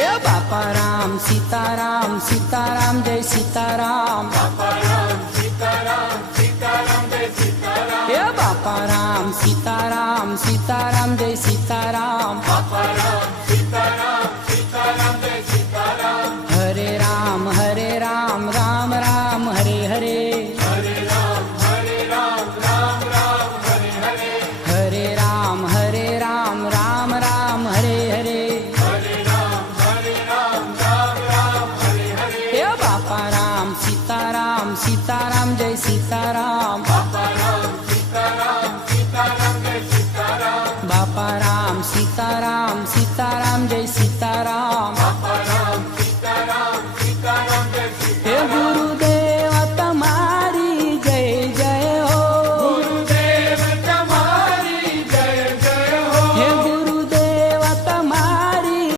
એ બાપા રામ સીતારામ સીતારામ જય સીતારામ બાપા રામ સીતારામ સીતારામ જય સીતારામ એ બાપા રામ સીતારામ સીતારામ જય સીતારામ બાપા રામ સીતારામ સીતારામ જય સીતારામ હરે રામ રામ રામ હરે હરે હરે રામ રામ રામ હરે હરે હરે રામ રામ રામ હરે હરે હરે રામ રામ હરે હરે એ બાપા રામ સીતારામ સીતારામ જય સીતારામ બાપા રામ સીતારામ સીતારામ જય સીતારામ બાપા રામ સીતારામ સીતારામ જય સીતારામ